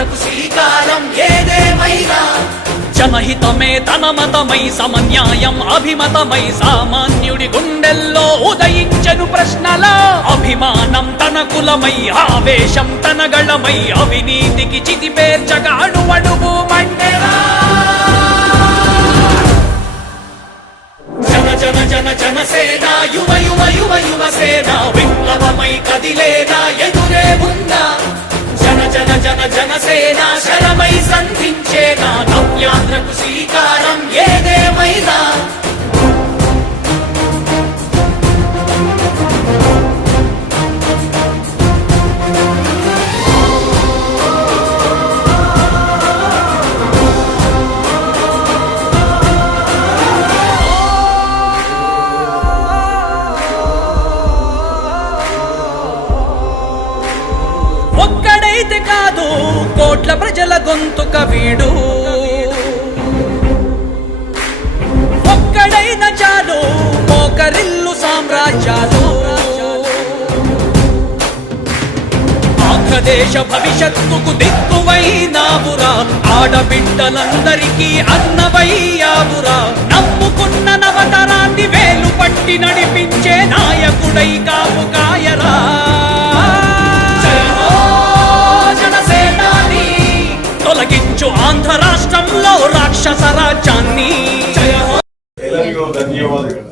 నవ్యాంధ్రకు శ్రీకారం ఏదేమైనా జనహితమే తన మతమై సమన్యాయం అభిమతమై సామాన్యుడి గుండెల్లో ఉదయించెను ప్రశ్నల అభిమానం తన కులమై ఆవేశం తన గళమై అవినీతికి చితిపేర్చగా అణువణువు మండెరా జన జన జన జనసేన యువ యువ యువ యువసేన విప్లవమై కదిలేనా ఎదురే ఉందా జన జన జన జనసేన శరమై సంధించేనా నవ్యాంధ్రకు శ్రీకారం ఏదేమైనా ఒక్కడైతే కాదు కోట్ల ప్రజల గొంతుక వీడు ఒక్కడైన చాలు మోకరిల్లు సామ్రాజ్యాలు ఆంధ్రదేశ భవిష్యత్తుకు దిక్కువైనావురా ఆడబిడ్డలందరికీ అన్నవయ్యావురా నమ్ముకున్న నవతరాన్ని వేలు పట్టి నడిపించే నాయకుడై కాపు కాయరా తొలగించు ఆంధ్ర రాష్ట్రంలో రాక్షస రాజ్యాన్ని. ಎಲ್ಲರಿಗೂ ಧನ್ಯವಾದಗಳು.